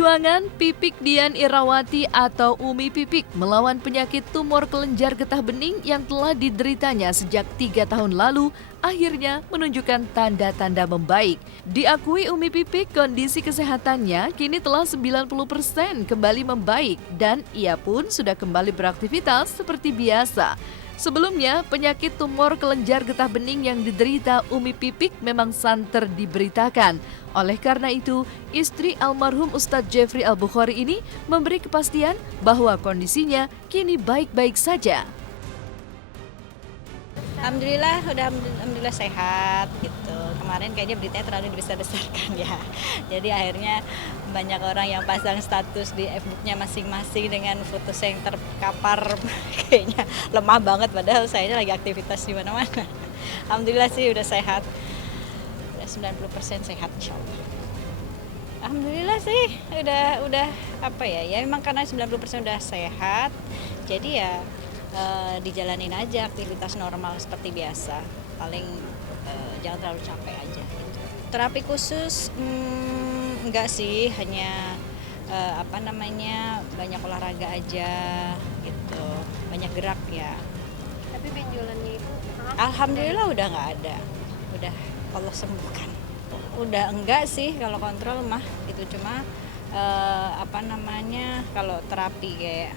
Perjuangan Pipik Dian Irawati atau Umi Pipik melawan penyakit tumor kelenjar getah bening yang telah dideritanya sejak 3 tahun lalu akhirnya menunjukkan tanda-tanda membaik. Diakui Umi Pipik, kondisi kesehatannya kini telah 90% kembali membaik dan ia pun sudah kembali beraktivitas seperti biasa. Sebelumnya, penyakit tumor kelenjar getah bening yang diderita Umi Pipik memang santer diberitakan. Oleh karena itu, istri almarhum Ustadz Jeffrey Al-Bukhari ini memberi kepastian bahwa kondisinya kini baik-baik saja. Alhamdulillah, alhamdulillah sehat gitu. Kemarin kayaknya beritanya terlalu dibesar-besarkan ya. Jadi akhirnya banyak orang yang pasang status di Facebook-nya masing-masing dengan foto saya yang terkapar kayaknya lemah banget padahal saya ini lagi aktivitas di mana-mana. Alhamdulillah sih udah sehat. Udah 90% sehat insyaallah. Alhamdulillah sih udah apa ya memang karena 90% udah sehat. Jadi ya dijalanin aja aktivitas normal seperti biasa, paling jangan terlalu capek aja gitu. Terapi khusus enggak sih, hanya banyak olahraga aja gitu, banyak gerak ya. Tapi benjolannya itu Alhamdulillah udah nggak ada, udah Allah sembuhkan. Udah enggak sih kalau kontrol mah itu, cuma kalau terapi kayak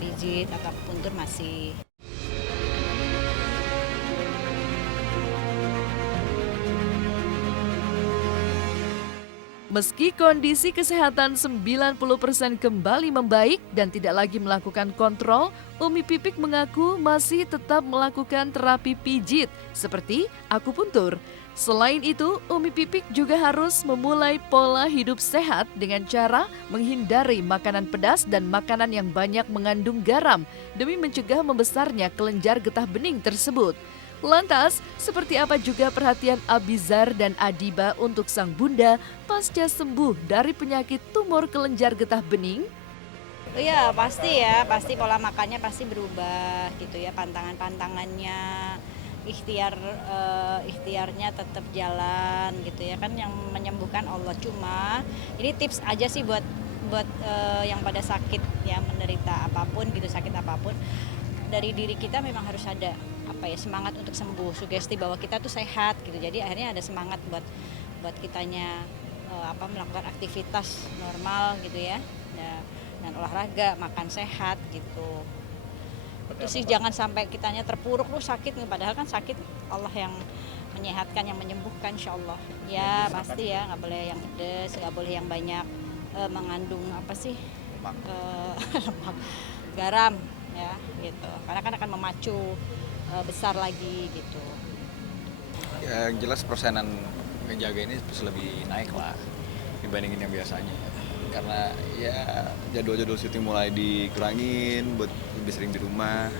pijit atau puntur masih. Meski kondisi kesehatan 90% kembali membaik dan tidak lagi melakukan kontrol, Umi Pipik mengaku masih tetap melakukan terapi pijit seperti akupuntur. Selain itu, Umi Pipik juga harus memulai pola hidup sehat dengan cara menghindari makanan pedas dan makanan yang banyak mengandung garam demi mencegah membesarnya kelenjar getah bening tersebut. Lantas, seperti apa juga perhatian Abizar dan Adiba untuk sang bunda pasca sembuh dari penyakit tumor kelenjar getah bening? Iya pasti pola makannya pasti berubah gitu ya, pantangannya, ikhtiarnya tetap jalan gitu ya kan, yang menyembuhkan Allah. Cuma ini tips aja sih buat yang pada sakit ya, menderita apapun gitu, sakit apapun, dari diri kita memang harus ada semangat untuk sembuh, sugesti bahwa kita tuh sehat gitu. Jadi akhirnya ada semangat buat kitanya melakukan aktivitas normal gitu ya, dan olahraga, makan sehat gitu. Itu sih, jangan sampai kitanya terpuruk lu sakit, padahal kan sakit Allah yang menyehatkan, yang menyembuhkan insyaallah. Ya pasti ya, nggak boleh yang pedes, nggak boleh yang banyak mengandung lemak, garam ya gitu, karena kan akan memacu besar lagi gitu. Ya, yang jelas persenan ngejaga ini lebih naik lah dibandingin yang biasanya, karena ya jadwal syuting mulai dikurangin buat lebih sering di rumah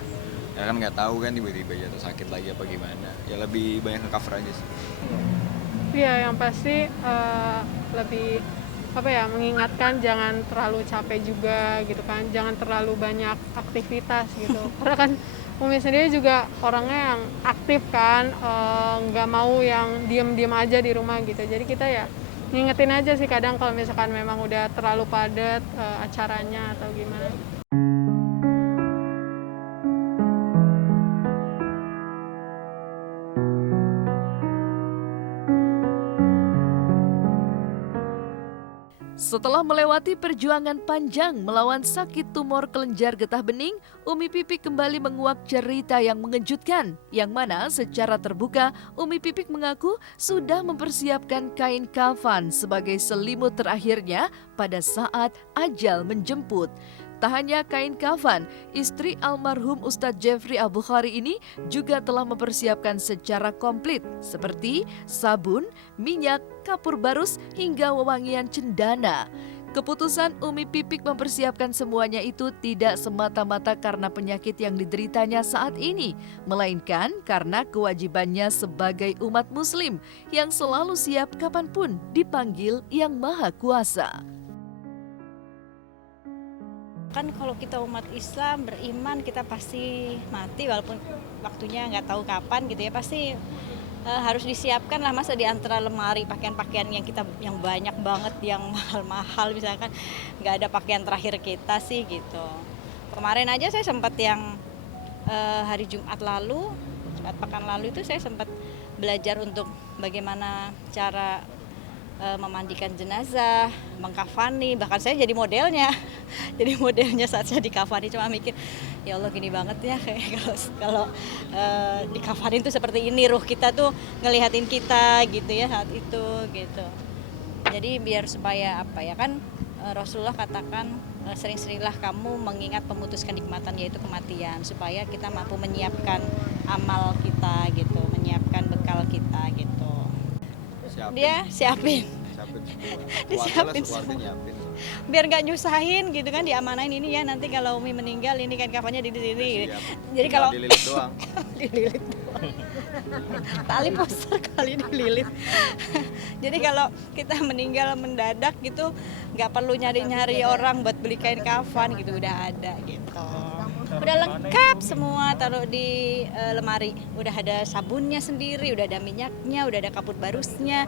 ya kan, nggak tahu kan tiba-tiba jatuh sakit lagi apa gimana, ya lebih banyak nge-cover aja sih. Iya, yang pasti lebih mengingatkan jangan terlalu capek juga gitu kan, jangan terlalu banyak aktivitas gitu. Karena kan Umi sendiri juga orangnya yang aktif kan, nggak mau yang diem-diem aja di rumah gitu. Jadi kita ya ngingetin aja sih kadang kalau misalkan memang udah terlalu padat acaranya atau gimana. Setelah melewati perjuangan panjang melawan sakit tumor kelenjar getah bening, Umi Pipik kembali menguak cerita yang mengejutkan, yang mana secara terbuka Umi Pipik mengaku sudah mempersiapkan kain kafan sebagai selimut terakhirnya pada saat ajal menjemput. Tak hanya kain kafan, istri almarhum Ustadz Jeffrey Al-Bukhari ini juga telah mempersiapkan secara komplit seperti sabun, minyak, kapur barus, hingga wewangian cendana. Keputusan Umi Pipik mempersiapkan semuanya itu tidak semata-mata karena penyakit yang dideritanya saat ini, melainkan karena kewajibannya sebagai umat muslim yang selalu siap kapanpun dipanggil Yang Maha Kuasa. Kan kalau kita umat Islam beriman, kita pasti mati walaupun waktunya nggak tahu kapan gitu ya, pasti harus disiapkan lah, masa di antara lemari pakaian-pakaian yang banyak banget, yang mahal-mahal misalkan nggak ada pakaian terakhir kita sih gitu. Kemarin aja saya sempat yang hari Jumat pekan lalu itu saya sempat belajar untuk bagaimana cara memandikan jenazah, mengkafani, bahkan saya jadi modelnya. Jadi modelnya saat saya dikafani, cuma mikir, ya Allah gini banget ya kayak kalau dikafanin tuh seperti ini, ruh kita tuh ngelihatin kita gitu ya saat itu gitu. Jadi biar supaya apa ya kan Rasulullah katakan sering-seringlah kamu mengingat memutuskan nikmatan yaitu kematian, supaya kita mampu menyiapkan amal kita gitu, menyiapkan bekal kita gitu. Dia siapin disiapin semua nyiapin. biar nggak nyusahin gitu kan, diamanain ini ya, nanti kalau Umi meninggal ini kan kafannya di sini. Jadi kalau dililit doang. dililit doang. Tali poster kali dililit. Jadi kalau kita meninggal mendadak gitu nggak perlu nyari-nyari orang buat beli kain kafan gitu, udah ada gitu. Udah lengkap semua, taruh di lemari. Udah ada sabunnya sendiri, udah ada minyaknya, udah ada kapur barusnya,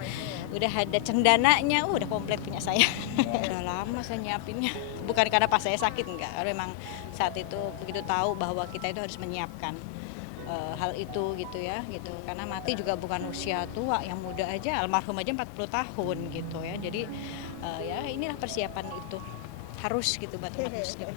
udah ada cendananya, udah komplit punya saya. Udah lama saya nyiapinnya. Bukan karena pas saya sakit, enggak. Karena memang saat itu begitu tahu bahwa kita itu harus menyiapkan hal itu gitu ya, gitu. Karena mati juga bukan usia tua, yang muda aja, almarhum aja 40 tahun gitu ya. Jadi ya inilah persiapan itu. Harus gitu buat umat muslim.